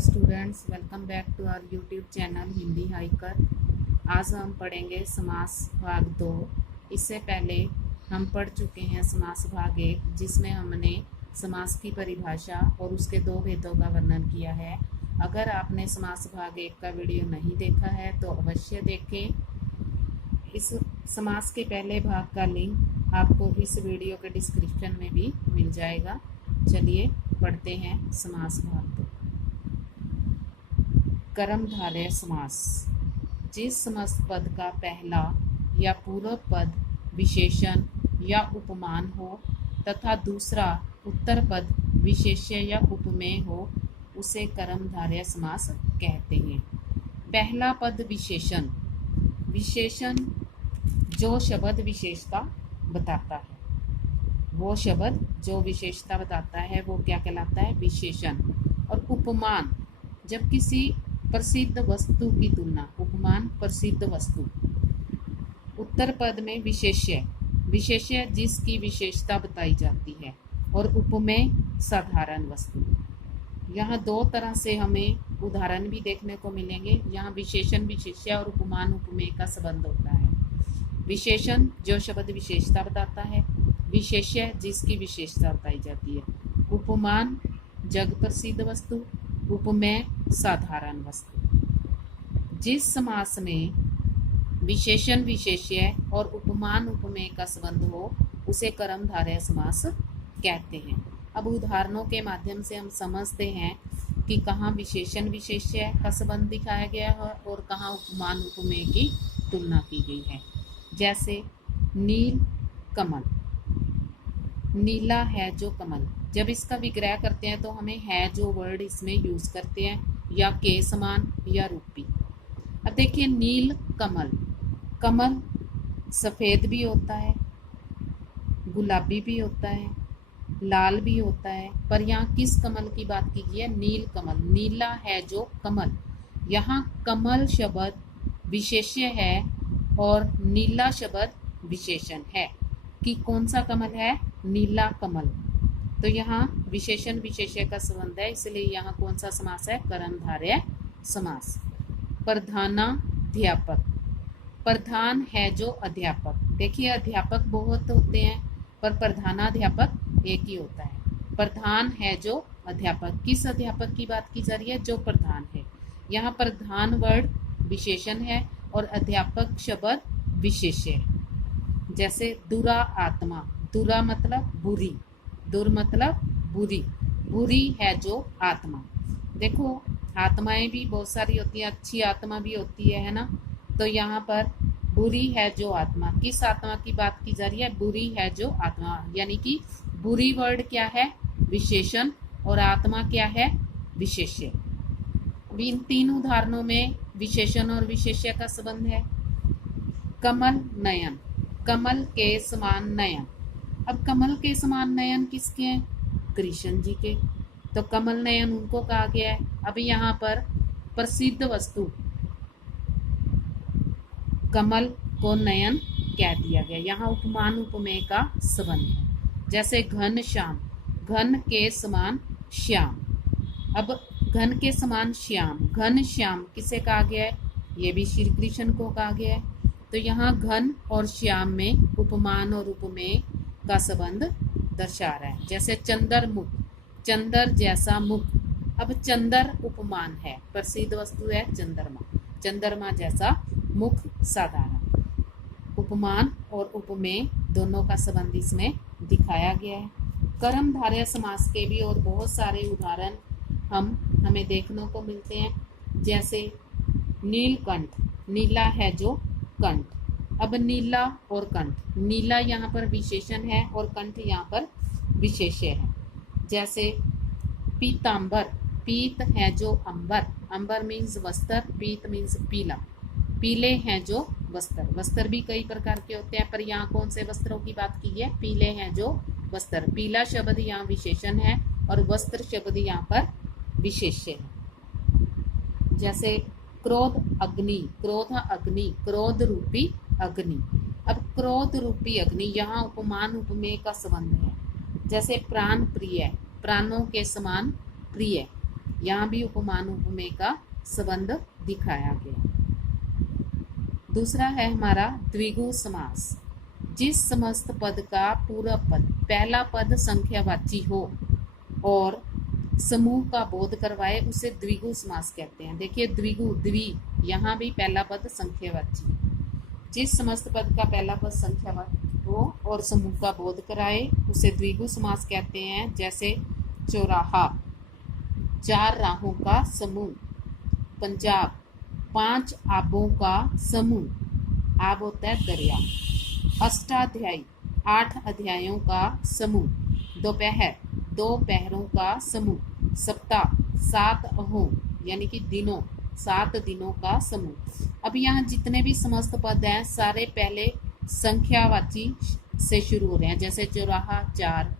Students, welcome back to our YouTube channel Hindi hiker. आज हम पढ़ेंगे समास भाग 2। इससे पहले हम पढ़ चुके हैं समास भाग 1, जिसमें हमने समास की परिभाषा और उसके दो भेदों का वर्णन किया है। अगर आपने समास भाग 1 का वीडियो नहीं देखा है तो अवश्य देखें। इस समास के पहले भाग का लिंक आपको इस वीडियो के डिस्क्रिप्शन में भी मिल जाएगा। चलिए पढ़ते हैं समास भाग 2। कर्मधारय समास। जिस समस्त पद का पहला या पूर्व पद विशेषण या उपमान हो तथा दूसरा उत्तर पद विशेष्य या उपमेय हो, उसे कर्मधारय समास कहते हैं। पहला पद विशेषण। विशेषण जो शब्द विशेषता बताता है, वो शब्द जो विशेषता बताता है वो क्या कहलाता है? विशेषण। और उपमान, जब किसी प्रसिद्ध वस्तु की तुलना, उपमान प्रसिद्ध वस्तु। उत्तर पद में विशेष्य, विशेष्य जिसकी विशेषता बताई जाती है। और उपमेय साधारण वस्तु। यहाँ दो तरह से हमें उदाहरण भी देखने को मिलेंगे। यहाँ विशेषण विशेष्य और उपमान उपमेय का संबंध होता है। विशेषण जो शब्द विशेषता बताता है, विशेष्य जिसकी विशेषता बताई जाती है, उपमान जग प्रसिद्ध वस्तु, उपमेय साधारण वस्तु। जिस समास में विशेषण विशेष्य और उपमान उपमेय का संबंध हो, उसे कर्मधारय समास कहते हैं। अब उदाहरणों के माध्यम से हम समझते हैं कि कहाँ विशेषण विशेष्य का संबंध दिखाया गया है और कहाँ उपमान उपमेय की तुलना की गई है। जैसे नील कमल, नीला है जो कमल, जब इसका विग्रह करते हैं तो हमें है जो वर्ड इसमें यूज करते हैं, या के समान या रूपी। अब देखिए नील कमल, कमल सफ़ेद भी होता है, गुलाबी भी होता है, लाल भी होता है, पर यहाँ किस कमल की बात की गई है? नील कमल। नीला है जो कमल, यहाँ कमल शब्द विशेष्य है और नीला शब्द विशेषण है कि कौन सा कमल है? नीला कमल। तो यहाँ विशेषण विशेष्य का संबंध है, इसलिए यहाँ कौन सा समास है? कर्मधारय समास। प्रधानाध्यापक, प्रधान है जो अध्यापक। देखिए अध्यापक बहुत होते हैं पर प्रधानाध्यापक एक ही होता है। प्रधान है जो अध्यापक, किस अध्यापक की बात की जा रही है? जो प्रधान है। यहाँ प्रधान वर्ड विशेषण है और अध्यापक शब्द विशेष्य है। जैसे दुरा आत्मा, दुरा मतलब बुरी, दुर मतलब बुरी, बुरी है जो आत्मा। देखो आत्माएं भी बहुत सारी होती हैं, अच्छी आत्मा भी होती है ना। तो यहाँ पर बुरी है जो आत्मा, किस आत्मा की बात की जा रही है? बुरी है जो आत्मा, यानी कि बुरी वर्ड क्या है? विशेषण, और आत्मा क्या है? विशेष्य। इन तीन उदाहरणों में विशेषण और विशेष्य का संबंध है। कमल नयन, कमल के समान नयन। अब कमल के समान नयन किसके हैं? कृष्ण जी के। तो कमल नयन उनको कहा गया है। अब यहाँ पर प्रसिद्ध वस्तु कमल को नयन कह दिया गया। यहाँ उपमान उपमेय का संबंध है। जैसे घन श्याम, घन के समान श्याम। अब घन के समान श्याम, घन श्याम किसे कहा गया है? ये भी श्री कृष्ण को कहा गया है। तो यहाँ घन और श्याम में उपमान और उपमेय का संबंध दर्शा रहा है। जैसे चंद्रमुख, चंद्र जैसा मुख। अब चंद्र उपमान है, प्रसिद्ध वस्तु है चंद्रमा, चंद्रमा जैसा मुख साधारण। उपमान और उपमेय दोनों का संबंध इसमें दिखाया गया है। कर्मधारय समास के भी और बहुत सारे उदाहरण हमें देखने को मिलते हैं। जैसे नीलकंठ, नीला है जो कंठ। अब नीला और कंठ, नीला यहाँ पर विशेषण है और कंठ यहाँ पर विशेष्य है। जैसे पीतांबर, पीत है जो अंबर, अंबर मीन्स वस्त्र, पीत मीन्स पीला, पीले हैं जो वस्त्र। वस्त्र भी कई प्रकार के होते हैं, पर यहाँ कौन से वस्त्रों की बात की है? पीले हैं जो वस्त्र। पीला शब्द यहाँ विशेषण है और वस्त्र शब्द यहाँ पर विशेष्य है। जैसे क्रोध अग्नि, क्रोध अग्नि, क्रोध रूपी अग्नि। अब क्रोध रूपी अग्नि, यहाँ उपमान उपमेय का संबंध है। जैसे प्राण प्रिय, प्राणों के समान प्रिय। यहाँ भी उपमान उपमेय का संबंध दिखाया गया। दूसरा है हमारा द्विगु समास। जिस समस्त पद का पूरा पद पहला पद संख्यावाची हो और समूह का बोध करवाए उसे द्विगु समास कहते हैं। देखिए द्विगु, द्वि, यहाँ भी पहला पद संख्यावाची। जिस समस्त पद का पहला पद संख्यावाची हो और समूह का बोध कराए उसे द्विगु समास कहते हैं। जैसे चौराहा, चार राहों का समूह। पंजाब, पांच आबों का समूह। आब होता है दरिया। अष्टाध्यायी, आठ अध्यायों का समूह। दोपहर, दो पहरों का समूह। सप्ताह, सात अहों यानी कि दिनों, सात दिनों का समूह। अब यहाँ जितने भी समस्त पद हैं सारे पहले संख्यावाची से शुरू हो रहे हैं। जैसे चौराहा चार,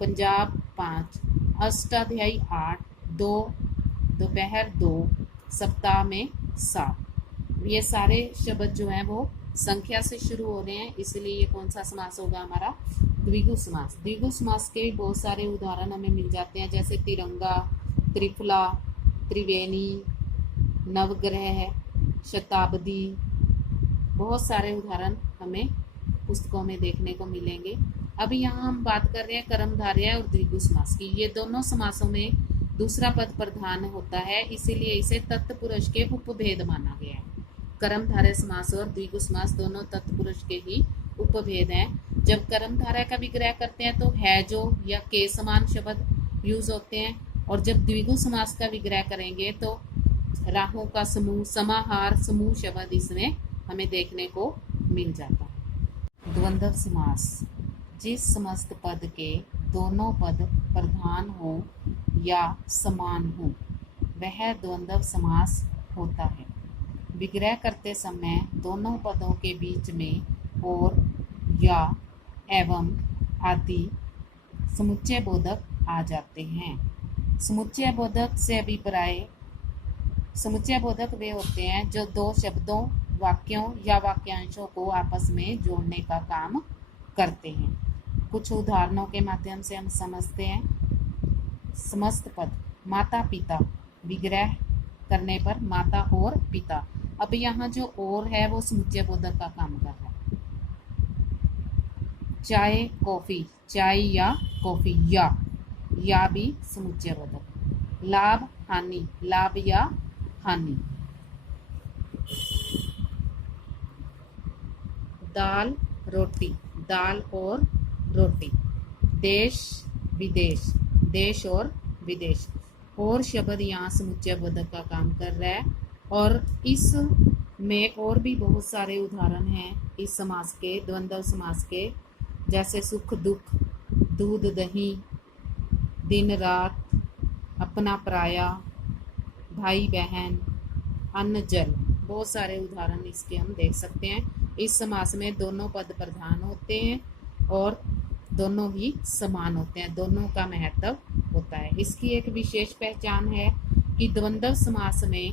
पंजाब पाँच, अष्टाध्यायी आठ, दो, दोपहर दो, सप्ताह में सात। ये सारे शब्द जो हैं वो संख्या से शुरू हो रहे हैं, इसलिए ये कौन सा समास होगा हमारा? द्विगु समास। द्विगु समास के बहुत सारे उदाहरण हमें मिल जाते हैं, जैसे तिरंगा, त्रिफला, त्रिवेणी, नवग्रह, शताब्दी। बहुत सारे उदाहरण हमें पुस्तकों में देखने को मिलेंगे। अभी यहाँ हम बात कर रहे हैं कर्मधारय और द्विगु समास की। ये दोनों समासों में दूसरा पद प्रधान होता है, इसीलिए इसे तत्पुरुष के उपभेद माना गया है। कर्मधारय समास और द्विगु समास दोनों तत्पुरुष के ही उपभेद हैं। जब कर्मधारय का विग्रह करते हैं तो है जो या के समान शब्द यूज होते हैं, और जब द्विगु समास का विग्रह करेंगे तो राहों का समूह, समाहार, समूह शब्द इसमें हमें देखने को मिल जाता है। द्वंद्व समास। जिस समस्त पद के दोनों पद प्रधान हो या समान हो वह द्वंद्व समास होता है। विग्रह करते समय दोनों पदों के बीच में और, या, एवं आदि समुच्चय बोधक आ जाते हैं। समुच्चय बोधक से अभिप्राय, समुच्चय बोधक वे होते हैं जो दो शब्दों, वाक्यों या वाक्यांशों को आपस में जोड़ने का काम करते हैं। कुछ उदाहरणों के माध्यम से हम समझते हैं। समस्त पद माता पिता, विग्रह करने पर माता और पिता। अब यहाँ जो और है वो समुच्चय बोधक का काम कर रहा है। चाय कॉफी, चाय या कॉफी, या भी समुच्चय बोधक। लाभ हानि, लाभ या हानि। दाल रोटी, दाल और रोटी। देश विदेश, देश और विदेश। और शब्द यहाँ समुच्चय बोधक का काम कर रहा है। और इस में और भी बहुत सारे उदाहरण हैं इस समास के, द्वंद्व समास के, जैसे सुख दुख, दूध दही, दिन रात, अपना पराया, भाई बहन, अन्न जल। बहुत सारे उदाहरण इसके हम देख सकते हैं। इस समास में दोनों पद प्रधान होते हैं और दोनों ही समान होते हैं, दोनों का महत्व होता है। इसकी एक विशेष पहचान है कि द्वंद्व समास में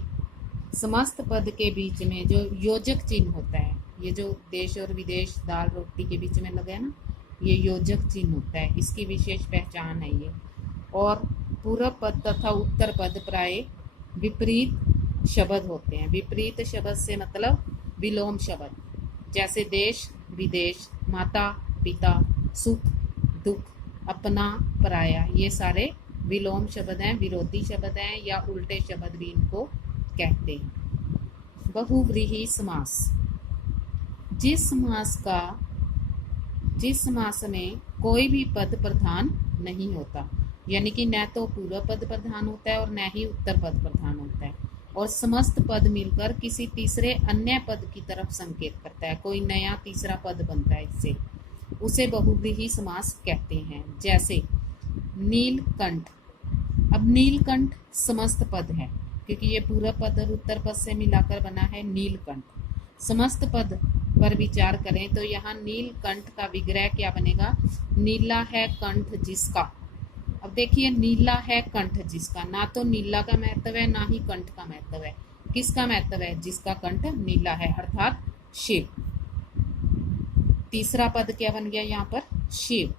समस्त पद के बीच में जो योजक चिन्ह होता है, ये जो देश और विदेश, दाल रोटी के बीच में लगा है ना, ये योजक चिन्ह होता है, इसकी विशेष पहचान है ये। और पूर्व पद तथा उत्तर पद प्राय विपरीत शब्द होते हैं। विपरीत शब्द से मतलब विलोम शब्द, जैसे देश विदेश, माता पिता, सुख दुख, अपना पराया। ये सारे विलोम शब्द हैं, विरोधी शब्द हैं, या उल्टे शब्द भी इनको कहते हैं। बहुव्रीहि समास। जिस समास में कोई भी पद प्रधान नहीं होता, यानी कि न तो पूर्व पद प्रधान होता है और न ही उत्तर पद प्रधान होता है, और समस्त पद मिलकर किसी तीसरे अन्य पद की तरफ संकेत करता है, कोई नया तीसरा पद बनता है इससे, उसे बहुव्रीहि समास कहते हैं। जैसे नीलकंठ। अब नीलकंठ समस्त पद है क्योंकि ये पूर्व पद और उत्तर पद से मिलाकर बना है नीलकंठ। समस्त पद पर विचार करें तो यहाँ नीलकंठ का विग्रह क्या बनेगा? नीला है कंठ जिसका। अब देखिए नीला है कंठ जिसका, ना तो नीला का महत्व है ना ही कंठ का महत्व है। किसका महत्व है? जिसका कंठ नीला है, अर्थात शिव। तीसरा पद क्या बन गया यहाँ पर? शिव।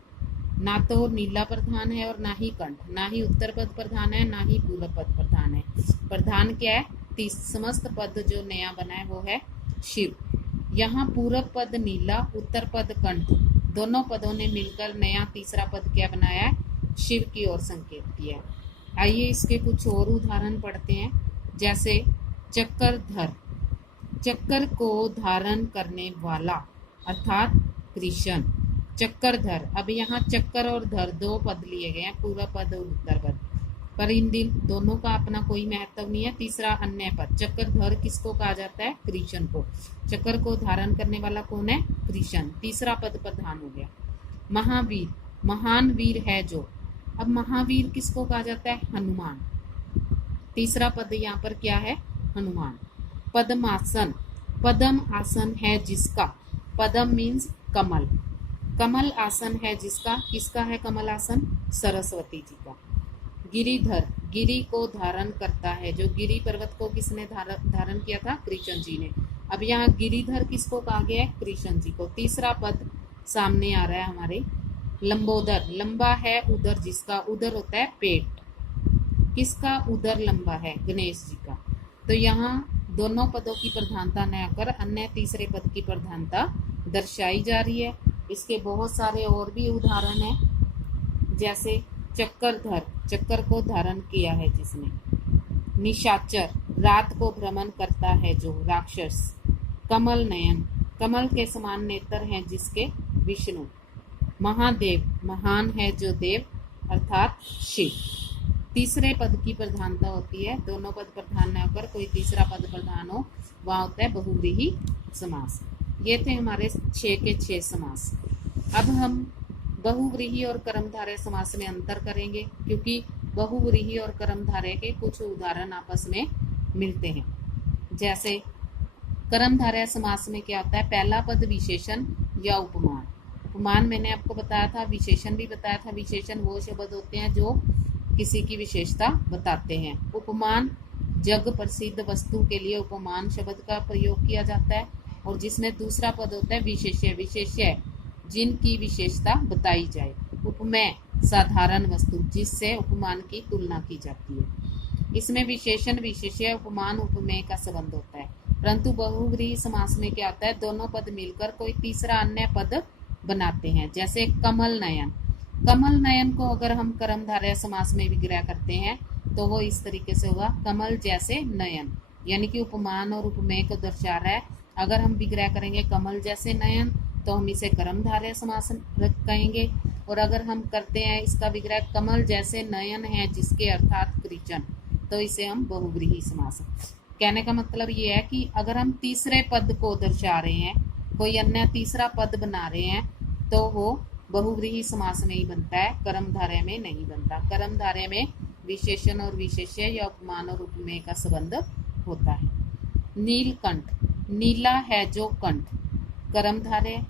ना तो नीला प्रधान है और ना ही कंठ, ना ही उत्तर पद प्रधान है, ना ही पूर्व पद प्रधान है। प्रधान क्या है? समस्त पद जो नया बना है वो है शिव। यहाँ पूर्व पद नीला, उत्तर पद कंठ, दोनों पदों ने मिलकर नया तीसरा पद क्या बनाया है? शिव की ओर संकेत किया। आइए इसके कुछ और उदाहरण पढ़ते हैं। जैसे चक्रधर, चक्कर को धारण करने वाला अर्थात कृष्ण। चक्रधर, अब यहाँ चक्कर और धर दो पद लिए गए हैं, पूर्व पद और उत्तर पद, पर इन दिन दोनों का अपना कोई महत्व नहीं है। तीसरा अन्य पद, चक्रधर किसको कहा जाता है? कृष्ण को। चक्कर को धारण करने वाला कौन है? कृष्ण। तीसरा पद प्रधान हो गया। महावीर, महान वीर है जो, अब महावीर किसको कहा जाता है? हनुमान। तीसरा पद यहाँ पर क्या है? हनुमान। पद्मासन, पद्म आसन है जिसका, पद्म मीन्स कमल, कमल आसन है जिसका, किसका है कमल आसन? सरस्वती जी का। गिरिधर, गिरी को धारण करता है जो, गिरी पर्वत को किसने धारण किया था? कृष्ण जी ने। अब यहाँ गिरिधर किसको कहा गया है? कृष्ण जी को। तीसरा पद सामने आ रहा है हमारे। लंबोदर, लंबा है उदर जिसका, उदर होता है पेट, किसका उदर लंबा है? गणेश जी का। तो यहाँ दोनों पदों की प्रधानता न आकर अन्य तीसरे पद की प्रधानता दर्शाई जा रही है। इसके बहुत सारे और भी उदाहरण हैं। जैसे चक्रधर, चक्कर को धारण किया है जिसने। निशाचर, रात को भ्रमण करता है जो, राक्षस। कमल नयन, कमल के समान नेत्र हैं जिसके, विष्णु। महादेव, महान है जो देव अर्थात शिव। तीसरे पद की प्रधानता होती है, दोनों पद प्रधान न होकर कोई तीसरा पद प्रधान हो, वहाँ होता है बहुव्रीहि समास। ये थे हमारे 6 के 6 समास। अब हम बहुव्रीहि और कर्मधारय समास में अंतर करेंगे, क्योंकि बहुव्रीहि और कर्मधारय के कुछ उदाहरण आपस में मिलते हैं। जैसे कर्मधारय समास में क्या होता है? पहला पद विशेषण या उपमान। उपमान मैंने आपको बताया था, विशेषण भी बताया था। विशेषण वो शब्द होते हैं जो किसी की विशेषता बताते हैं। उपमान, जग प्रसिद्ध वस्तु के लिए उपमान शब्द का प्रयोग किया जाता है। और जिसमें दूसरा पद होता है विशेष्य, विशेष्य जिनकी विशेषता बताई जाए। उपमेय, साधारण वस्तु जिससे उपमान की तुलना की जाती है। इसमें विशेषण, विशेष्य, उपमान, उपमेय का संबंध होता है। परंतु बहुव्रीहि समास में क्या होता है? दोनों पद मिलकर कोई तीसरा अन्य पद बनाते हैं। जैसे कमल नयन, कमल नयन को अगर हम कर्मधारय समास में विग्रह करते हैं तो वो इस तरीके से होगा, कमल जैसे नयन, यानी कि उपमान और उपमेय को दर्शा रहा है। अगर हम विग्रह करेंगे कमल जैसे नयन तो हम इसे कर्मधारय समास कहेंगे। और अगर हम करते हैं इसका विग्रह कमल जैसे नयन है जिसके अर्थात कृष्ण, तो इसे हम बहुव्रीहि समास। कहने का मतलब ये है कि अगर हम तीसरे पद को दर्शा रहे हैं, कोई अन्य तीसरा पद बना रहे हैं, तो वो बहुव्रीहि समास में ही बनता है, कर्मधारय में नहीं बनता। कर्मधारय में विशेषण और विशेष्य या उपमान और उपमेय का संबंध होता है। नीलकंठ, नीला है जो कंठ, कर्मधारय,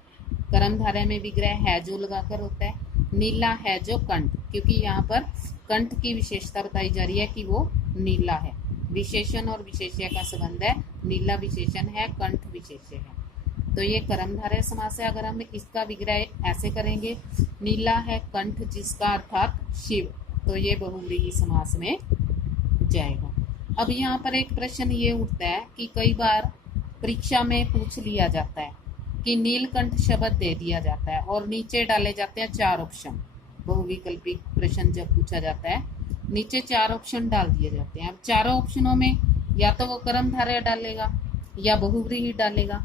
कर्मधारय में विग्रह है जो लगाकर होता है। नीला है जो कंठ, क्योंकि यहाँ पर कंठ की विशेषता बताई जा रही है कि वो नीला है। विशेषण और विशेष्य का संबंध है, नीला विशेषण है, कंठ विशेष्य है, तो ये कर्मधारय समास है। अगर हम इसका विग्रह ऐसे करेंगे, नीला है कंठ जिसका अर्थात शिव, तो ये बहुव्रीहि समास में जाएगा। अब यहाँ पर एक प्रश्न ये उठता है कि कई बार परीक्षा में पूछ लिया जाता है कि नीलकंठ शब्द दे दिया जाता है और नीचे डाले जाते हैं 4 ऑप्शन। बहुविकल्पी प्रश्न जब पूछा जाता है, नीचे 4 ऑप्शन डाल दिए जाते हैं। अब चारों ऑप्शनों में या तो वो कर्मधारय डालेगा या बहुव्रीहि डालेगा,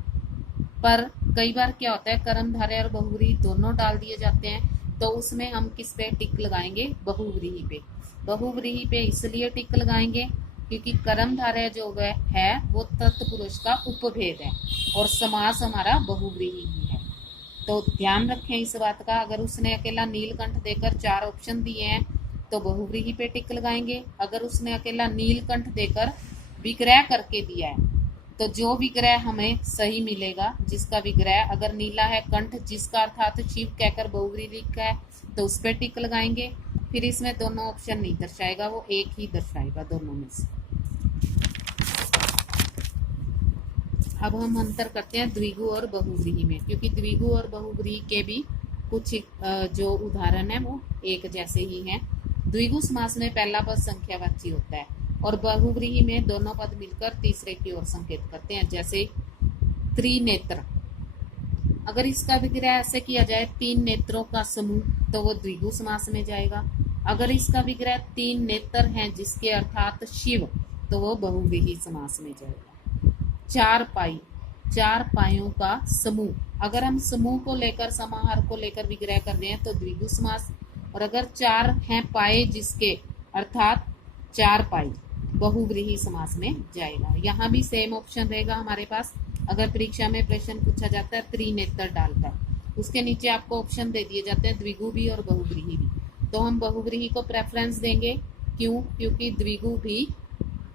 पर कई बार क्या होता है कर्मधारय और बहुव्रीहि दोनों डाल दिए जाते हैं, तो उसमें हम किस पे टिक लगाएंगे? बहुव्रीहि पे। बहुव्रीहि पे इसलिए टिक लगाएंगे क्योंकि कर्मधारय जो है वो तत्पुरुष का उपभेद है और समास हमारा बहुव्रीहि ही है। तो ध्यान रखें इस बात का। अगर उसने अकेला नीलकंठ देकर 4 ऑप्शन दिए हैं तो बहुव्रीहि पे टिक लगाएंगे। अगर उसने अकेला नीलकंठ देकर विग्रह करके दिया है तो जो विग्रह हमें सही मिलेगा, जिसका विग्रह अगर नीला है कंठ जिसका अर्थात शिव कहकर बहुव्रीहि लिखा है तो उस पर टिक लगाएंगे। फिर इसमें दोनों ऑप्शन नहीं दर्शाएगा, वो एक ही दर्शाएगा दोनों में से। अब हम अंतर करते हैं द्विगु और बहुव्रीहि में, क्योंकि द्विगु और बहुव्रीहि के भी कुछ जो उदाहरण है वो एक जैसे ही हैं। द्विगु समास में पहला पद संख्यावाची होता है और बहुव्रीहि में दोनों पद मिलकर तीसरे की ओर संकेत करते हैं। जैसे त्रिनेत्र, अगर इसका विग्रह ऐसे किया जाए तीन नेत्रों का समूह तो वो द्विगु समास में जाएगा। अगर इसका विग्रह तीन नेत्र हैं जिसके अर्थात शिव, तो वो बहुव्रीहि समास में जाएगा। चार पाई, चार पायों का समूह, अगर हम समूह को लेकर समाहार को लेकर विग्रह कर रहे हैं तो द्विगु समास। और अगर चार हैं पाए जिसके अर्थात चार पाई, बहुव्रीहि समास में जाएगा। यहाँ भी सेम ऑप्शन रहेगा हमारे पास। अगर परीक्षा में प्रश्न पूछा जाता है त्रिनेत्र डालकर, उसके नीचे आपको ऑप्शन दे दिए जाते हैं द्विगु भी और बहुव्रीहि भी, तो हम बहुव्रीहि को प्रेफरेंस देंगे। क्यों? क्योंकि द्विगु भी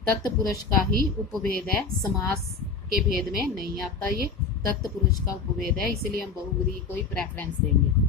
तत्पुरुष का ही उपभेद है, समास के भेद में नहीं आता, ये तत्पुरुष का उपभेद है, इसलिए हम बहुव्रीहि को ही प्रेफरेंस देंगे।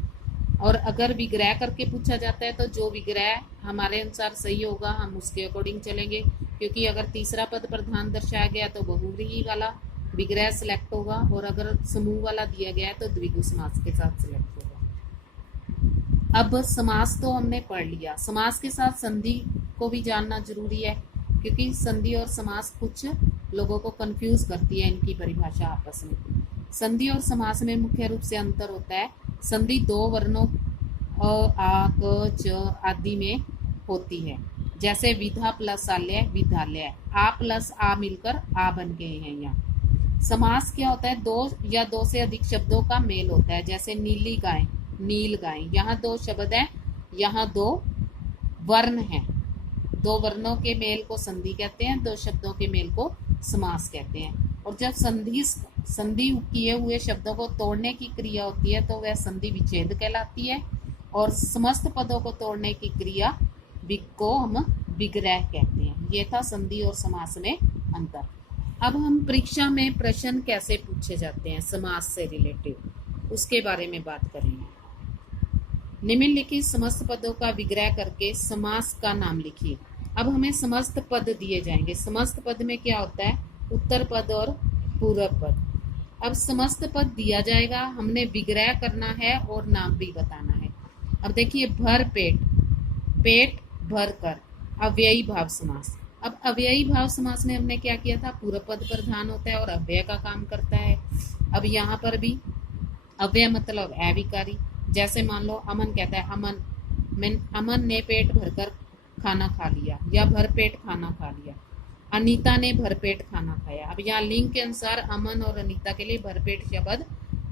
और अगर विग्रह करके पूछा जाता है तो जो विग्रह हमारे अनुसार सही होगा हम उसके अकॉर्डिंग चलेंगे, क्योंकि अगर तीसरा पद प्रधान दर्शाया गया तो बहुव्रीहि वाला विग्रह सिलेक्ट होगा, और अगर समूह वाला दिया गया है तो द्विगु समास के साथ सिलेक्ट होगा। अब समास तो हमने पढ़ लिया, समास के साथ संधि को भी जानना जरूरी है, क्योंकि संधि और समास कुछ लोगों को कंफ्यूज करती है इनकी परिभाषा आपस में। संधि और समास में मुख्य रूप से अंतर होता है। संधि दो वर्णों अ, आ, क, च आदि में होती है, जैसे विधा प्लस आलय विद्यालय, आ प्लस आ मिलकर आ बन गए हैं यहाँ। समास क्या होता है? दो या दो से अधिक शब्दों का मेल होता है, जैसे नीली गाय, नील गाय, यहाँ दो शब्द हैं, यहाँ दो वर्ण हैं, दो वर्णों के मेल को संधि कहते हैं, दो शब्दों के मेल को समास कहते हैं। और जब संधि किए हुए शब्दों को तोड़ने की क्रिया होती है तो वह संधि विच्छेद कहलाती है, और समस्त पदों को तोड़ने की क्रिया को हम विग्रह कहते हैं। ये था संधि और समास में अंतर। अब हम परीक्षा में प्रश्न कैसे पूछे जाते हैं समास से रिलेटेड, उसके बारे में बात करेंगे। निम्नलिखित समस्त पदों का विग्रह करके समास का नाम लिखिए। अब हमें समस्त पद दिए जाएंगे। समस्त पद में क्या होता है? उत्तर पद और पूर्व पद। अब समस्त पद दिया जाएगा, हमने विग्रह करना है और नाम भी बताना है। अब देखिए, भर पेट, पेट भर कर, अव्ययी भाव समास। अब अव्ययी भाव समास में हमने क्या किया था? पूर्व पद प्रधान होता है और अव्यय का काम करता है। अब यहाँ पर भी अव्यय मतलब अविकारी, जैसे मान लो अमन कहता है अमन ने पेट भरकर खाना खा लिया, या भर पेट खाना खा लिया। अनीता ने भरपेट खाना खाया। अब यहाँ लिंग के अनुसार अमन और अनीता के लिए भरपेट शब्द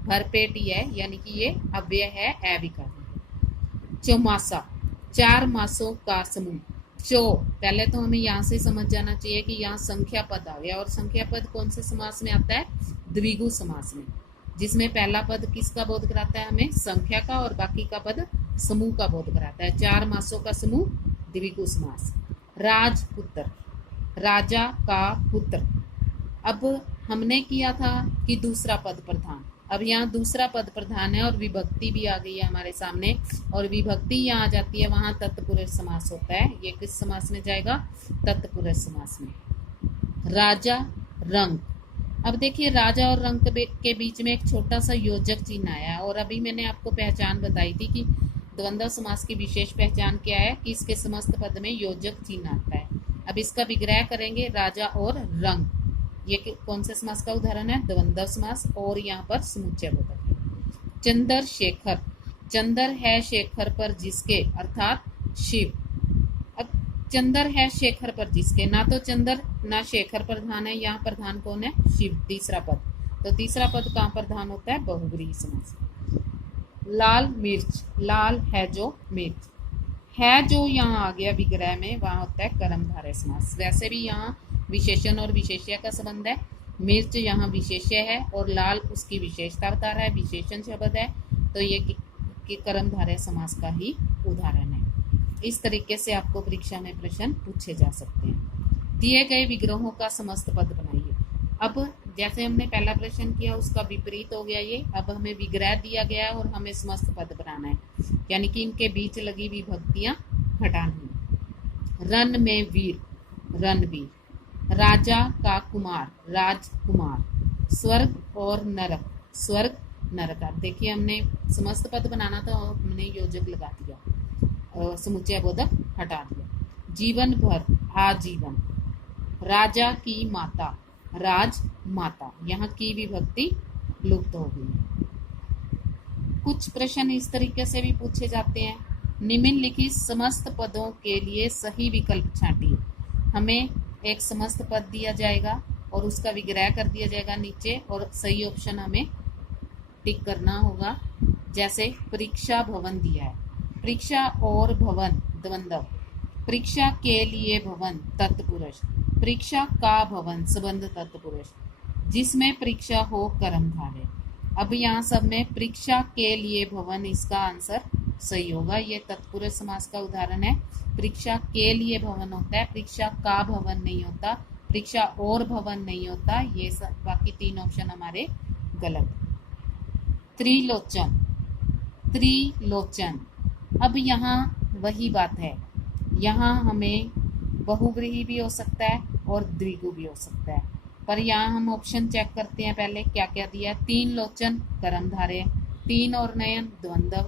भरपेट ही है, यानी कि ये अव्यय है, अविकारी। चौमासा, चार मासों का समूह। चौ, पहले तो हमें यहाँ से समझ जाना चाहिए कि यहाँ संख्या पद आ गया, और संख्या पद कौन से समास में आता है? द्विगु समास में, जिसमें पहला पद किसका बोध कराता है? हमें संख्या का, और बाकी का पद समूह का बोध कराता है। चार मासों का समूह, द्विगु समास। राजपुत्र, राजा का पुत्र। अब हमने किया था कि दूसरा पद प्रधान, अब यहाँ दूसरा पद प्रधान है और विभक्ति भी आ गई है हमारे सामने, और विभक्ति यहाँ आ जाती है, वहां तत्पुरुष समास होता है। ये किस समास में जाएगा? तत्पुरुष समास में। राजा रंग, अब देखिए राजा और रंग के बीच में एक छोटा सा योजक चिन्ह आया है, और अभी मैंने आपको पहचान बताई थी कि द्वंद्व समास की विशेष पहचान क्या है, कि इसके समस्त पद में योजक चिन्ह आता है। अब इसका विग्रह करेंगे, राजा और रंग, ये कौन से समास का उदाहरण है? द्वंद्व समास, और यहाँ पर समुच्चय बोधक है। चंद्र शेखर, चंद्र है शेखर पर जिसके, अर्थात शिव। अब चंद्र है शेखर पर जिसके, ना तो चंद्र ना शेखर प्रधान है, यहाँ प्रधान कौन है? शिव, तीसरा पद। तो तीसरा पद कहाँ प्रधान होता है? बहुव्रीहि समास। लाल मिर्च, लाल है जो मिर्च, है जो यहाँ आ गया विग्रह में, वहां होता है कर्मधारय समास। वैसे भी यहाँ विशेषण और विशेष्य का संबंध है। मिर्च यहाँ विशेष्य है और लाल उसकी विशेषता बता रहा है, विशेषण शब्द है, तो ये कि कर्मधारय समास का ही उदाहरण है। इस तरीके से आपको परीक्षा में प्रश्न पूछे जा सकते हैं। दिए गए विग्रहों का समस्त पद बनाइए। अब जैसे हमने पहला प्रश्न किया उसका विपरीत हो गया ये, अब हमें विग्रह दिया गया और हमें समस्त पद बनाना है, यानी कि इनके बीच लगी विभक्तियां हटानी। रन में वीर, रणवीर। राजा का कुमार, राजकुमार। स्वर्ग और नरक, स्वर्ग नरकार। देखिए हमने समस्त पद बनाना था, हमने योजक लगा दिया, समुच्चय बोधक हटा दिया। जीवन भर, आजीवन। राजा की माता, राज माता, यहाँ की विभक्ति लुप्त हो गई। कुछ प्रश्न इस तरीके से भी पूछे जाते हैं, निम्नलिखित समस्त पदों के लिए सही विकल्प छांटिए। हमें एक समस्त पद दिया जाएगा और उसका विग्रह कर दिया जाएगा नीचे, और सही ऑप्शन हमें टिक करना होगा। जैसे परीक्षा भवन दिया है, परीक्षा और भवन द्वंद्व, परीक्षा के लिए भवन तत्पुरुष, परीक्षा का भवन संबंध तत्पुरुष, जिसमें परीक्षा हो कर्मधारय। अब यहाँ सब में परीक्षा के लिए भवन इसका आंसर सही होगा। ये तत्पुरुष समास का उदाहरण है। परीक्षा के लिए भवन होता है, परीक्षा का भवन नहीं होता, परीक्षा और भवन नहीं होता। ये सब बाकी तीन ऑप्शन हमारे गलत। त्रिलोचन, त्रिलोचन, अब यहाँ वही बात है, यहाँ हमें बहुव्रीहि भी हो सकता है और द्विगु भी हो सकता है, पर यहाँ हम ऑप्शन चेक करते हैं पहले क्या क्या दिया है। तीन लोचन कर्मधारय, तीन और नयन द्वंद्व,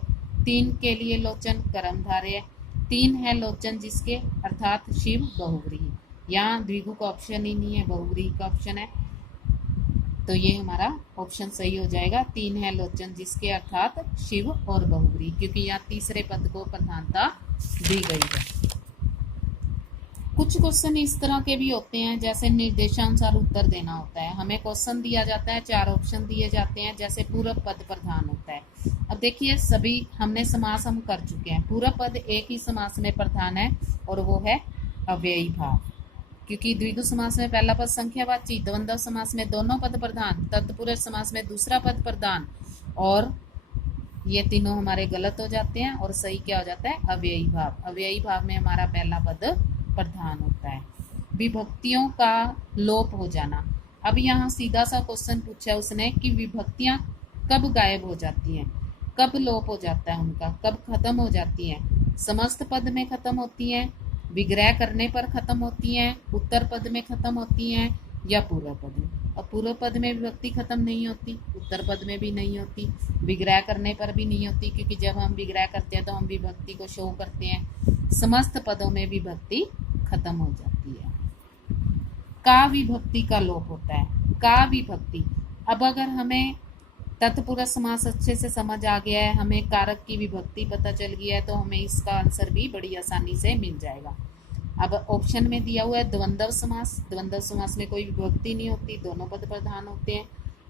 तीन के लिए लोचन कर्मधारय, तीन है लोचन जिसके अर्थात शिव बहुव्रीहि। यहाँ द्विगु का ऑप्शन ही नहीं है, बहुव्रीहि का ऑप्शन है, तो ये हमारा ऑप्शन सही हो जाएगा। तीन है लोचन जिसके अर्थात शिव और बहुव्रीहि, क्योंकि यहाँ तीसरे पद को प्रधानता दी गई है। कुछ क्वेश्चन इस तरह के भी होते हैं, जैसे निर्देशानुसार उत्तर देना होता है। हमें क्वेश्चन दिया जाता है, चार ऑप्शन दिए जाते हैं, जैसे पूरक पद प्रधान होता है। अब देखिए सभी हमने समास हम कर चुके हैं। पूरक पद एक ही समास में प्रधान है और वो है अव्ययी भाव, क्योंकि द्विगु समास में पहला पद संख्यावाची, द्वंद्व समास में दोनों पद प्रधान, तत्पुरुष समास में दूसरा पद प्रधान, और ये तीनों हमारे गलत हो जाते हैं और सही क्या हो जाता है, अव्ययी भाव। अव्ययी भाव में हमारा पहला पद प्रधान होता है। विभक्तियों का लोप हो जाना, अब यहाँ सीधा सा क्वेश्चन पूछा है उसने कि विभक्तियां कब गायब हो जाती हैं, कब लोप हो जाता है उनका, कब खत्म हो जाती हैं। समस्त पद में खत्म होती हैं, विग्रह करने पर खत्म होती हैं, उत्तर पद में खत्म होती हैं, या पूर्व पद में। अब पूर्व पद में विभक्ति खत्म नहीं होती, उत्तर पद में भी नहीं होती, विग्रह करने पर भी नहीं होती, क्योंकि जब हम विग्रह करते हैं तो हम विभक्ति को शो करते हैं। समस्त पदों में विभक्ति खत्म हो जाती है। का विभक्ति का लोप होता है, का विभक्ति। अब अगर हमें तत्पुरुष समास अच्छे से समझ आ गया है, हमें कारक की विभक्ति पता चल गया है, तो हमें इसका आंसर भी बड़ी आसानी से मिल जाएगा। अब ऑप्शन में दिया हुआ है द्वंद्व समास, द्वंद्व समास में कोई विभक्ति नहीं होती, दोनों पद प्रधान होते हैं।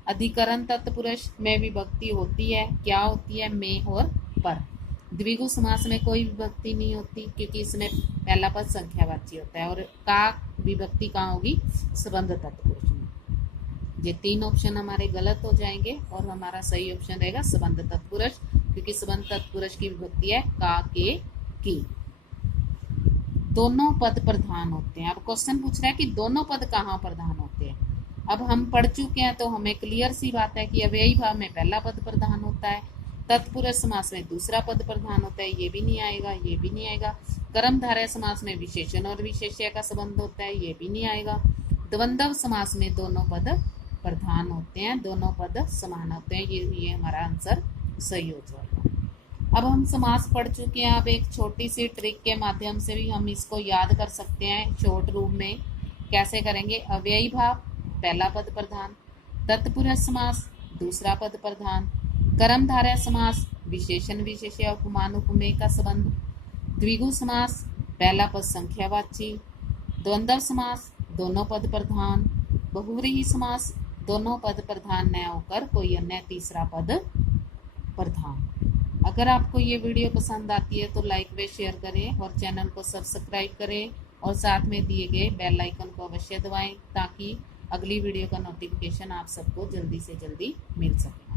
अधिकरण तत्पुरुष में विभक्ति होती है, क्या होती है, में और पर। द्विगु समास में कोई विभक्ति नहीं होती, क्योंकि इसमें पहला पद संख्यावाची होता है। और का विभक्ति कहाँ होगी, संबंध तत्पुरुष में। ये तीन ऑप्शन हमारे गलत हो जाएंगे और हमारा सही ऑप्शन रहेगा संबंध तत्पुरुष, क्योंकि संबंध तत्पुरुष की विभक्ति है का, के, की। दोनों पद प्रधान होते हैं। अब क्वेश्चन पूछ रहा है कि दोनों पद कहाँ प्रधान होते हैं। अब हम पढ़ चुके हैं तो हमें क्लियर सी बात है कि अव्ययी भाव में पहला पद प्रधान होता है, तत्पुरुष समास में दूसरा पद प्रधान होता है, ये भी नहीं आएगा, ये भी नहीं आएगा। कर्मधारय समास में विशेषण और विशेष्य का संबंध होता है, ये भी नहीं आएगा। द्वंद्व समास में दोनों पद प्रधान होते हैं, दोनों पद समान होते हैं, ये हमारा आंसर सही हो जाएगा। अब हम समास पढ़ चुके हैं, अब एक छोटी सी ट्रिक के माध्यम से भी हम इसको याद कर सकते हैं शॉर्ट रूप में। कैसे करेंगे, अव्ययी भाव पहला पद प्रधान, तत्पुरुष समास दूसरा पद प्रधान, कर्मधारय समास विशेषण विशेष्य उपमान उपमेय का संबंध, द्विगु समास पहला पद संख्यावाची, द्वंद्व समास दोनों पद प्रधान, बहुव्रीहि समास दोनों पद प्रधान न होकर कोई अन्य तीसरा पद प्रधान। अगर आपको ये वीडियो पसंद आती है तो लाइक व शेयर करें और चैनल को सब्सक्राइब करें और साथ में दिए गए बेल आइकन को अवश्य दबाएं, ताकि अगली वीडियो का नोटिफिकेशन आप सबको जल्दी से जल्दी मिल सके।